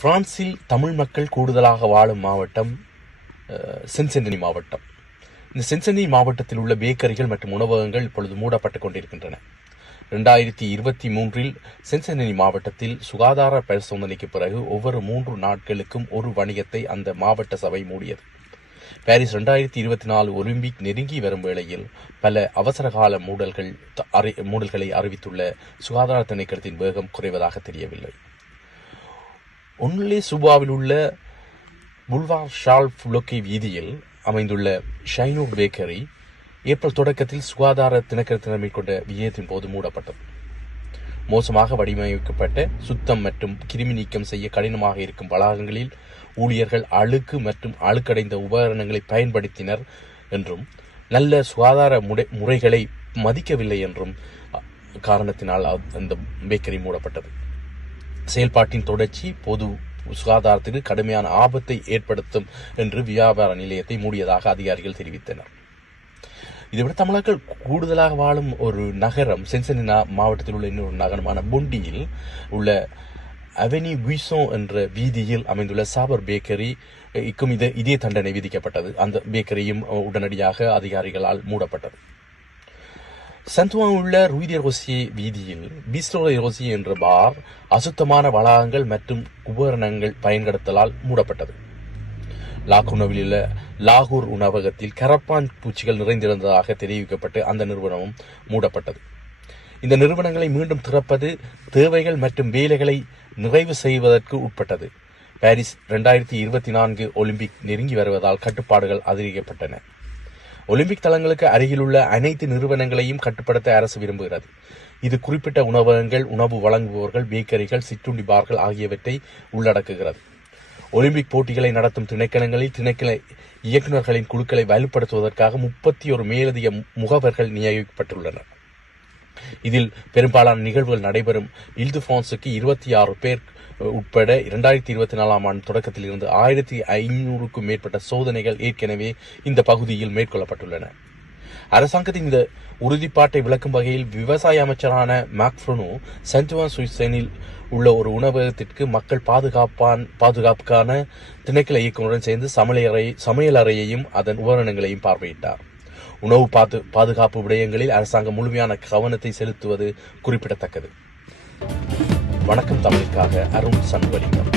பிரான்சில் தமிழ் மக்கள் கூடுதலாக வாழும் மாவட்டம் அஹ், சென்சென்டனி மாவட்டம். இந்த சென்சென்டனி மாவட்டத்தில் உள்ள பேக்கரிகள் மற்றும் உணவகங்கள் இப்பொழுது மூடப்பட்டுக் கொண்டிருக்கின்றன. இரண்டாயிரத்தி இருபத்தி மூன்றில் சென்சென்டனி மாவட்டத்தில் சுகாதார பரிசோதனைக்கு பிறகு ஒவ்வொரு மூன்று நாட்களுக்கும் ஒரு வணிகத்தை அந்த மாவட்ட சபை மூடியது. பாரிஸ் இரண்டாயிரத்தி இருபத்தி நாலு ஒலிம்பிக் நெருங்கி வரும் வேளையில் பல அவசரகால மூடல்கள் அறி- மூடல்களை அறிவித்துள்ள சுகாதார திணைக்களத்தின் வேகம் குறைவதாக தெரியவில்லை. ஒன்லி சுபாவில் உள்ள புல்வார் ஷால் புலோக்கி வீதியில் அமைந்துள்ள ஷைனூர் பேக்கரி ஏப்ரல் தொடக்கத்தில் சுகாதார திணைக்களத்தினர் மேற்கொண்ட விஜயத்தின் போது மூடப்பட்டது. மோசமாக வடிவமைக்கப்பட்ட சுத்தம் மற்றும் கிருமி நீக்கம் செய்ய கடினமாக இருக்கும் வளாகங்களில் ஊழியர்கள் அழுக்கு மற்றும் அழுக்கடைந்த உபகரணங்களை பயன்படுத்தினர் என்றும் நல்ல சுகாதார முறை- முறைகளை மதிக்கவில்லை என்றும் காரணத்தினால் அந்த பேக்கரி மூடப்பட்டது. செயல்பாட்டின் தொடர்ச்சி பொது சுகாதாரத்திற்கு கடுமையான ஆபத்தை ஏற்படுத்தும் என்று வியாபார நிலையத்தை மூடியதாக அதிகாரிகள் தெரிவித்தனர். இதைவிட தமிழர்கள் கூடுதலாக வாழும் ஒரு நகரம் சென்சனினா மாவட்டத்தில் உள்ள இன்னொரு நகரமான பொண்டியில் உள்ள அவெனி விசோ என்ற வீதியில் அமைந்துள்ள சாபர் பேக்கரி இக்கும் இதே தண்டனை விதிக்கப்பட்டது. அந்த பேக்கரியும் உடனடியாக அதிகாரிகளால் மூடப்பட்டது. சந்துவா உள்ள ரூதிய ரோசியே வீதியில் பீஸ்டோ ரோசி என்ற பார் அசுத்தமான வளாகங்கள் மற்றும் உபகரணங்கள் பயன்படுத்தலால் மூடப்பட்டது. லாக்குனவில் உள்ள லாகூர் உணவகத்தில் கரப்பான் பூச்சிகள் நிறைந்திருந்ததாக தெரிவிக்கப்பட்டு அந்த நிறுவனமும் மூடப்பட்டது. இந்த நிறுவனங்களை மீண்டும் திறப்பது தேவைகள் மற்றும் வேலைகளை நிறைவு செய்வதற்கு உட்பட்டது. பாரிஸ் இரண்டாயிரத்தி இருபத்தி நான்கு ஒலிம்பிக் நெருங்கி வருவதால் கட்டுப்பாடுகள் அதிகரிக்கப்பட்டன. ஒலிம்பிக் தளங்களுக்கு அருகிலுள்ள அனைத்து நிறுவனங்களையும் கட்டுப்படுத்த அரசு விரும்புகிறது. இது குறிப்பிட்ட உணவகங்கள் உணவு வழங்குபவர்கள் பேக்கரிகள் சிற்றுண்டி பார்கள் ஆகியவற்றை உள்ளடக்குகிறது. ஒலிம்பிக் போட்டிகளை நடத்தும் திணைக்களங்களில் திணைக்கள இயக்குநர்களின் குழுக்களை வலுப்படுத்துவதற்காக முப்பத்தி ஒரு மேலதிக முகவர்கள் நியமிக்கப்பட்டுள்ளனர். இதில் பெரும்பாலான நிகழ்வுகள் நடைபெறும். இல்து இருபத்தி ஆறு பேர் உட்பட இரண்டாயிரத்தி இருபத்தி நாலாம் ஆண்டு தொடக்கத்தில் இருந்து ஆயிரத்தி ஐநூறுக்கும் மேற்பட்ட சோதனைகள் ஏற்கனவே இந்த பகுதியில் மேற்கொள்ளப்பட்டுள்ளன. அரசாங்கத்தின் இந்த உறுதிப்பாட்டை விளக்கும் வகையில் விவசாய அமைச்சரான மேக்ஃப்ரோனோ சென்டுவான் சுவிசனில் உள்ள ஒரு உணவகத்திற்கு மக்கள் பாதுகாப்பான் பாதுகாப்புக்கான திணைக்கள இயக்குநருடன் சேர்ந்து சமையலறை சமையலறையையும் அதன் உபகரணங்களையும் பார்வையிட்டார். உணவு பாது பாதுகாப்பு விடயங்களில் அரசாங்கம் முழுமையான கவனத்தை செலுத்துவது குறிப்பிடத்தக்கது. வணக்கம் தமிழுக்காக அருண் சண்முகலிங்கம்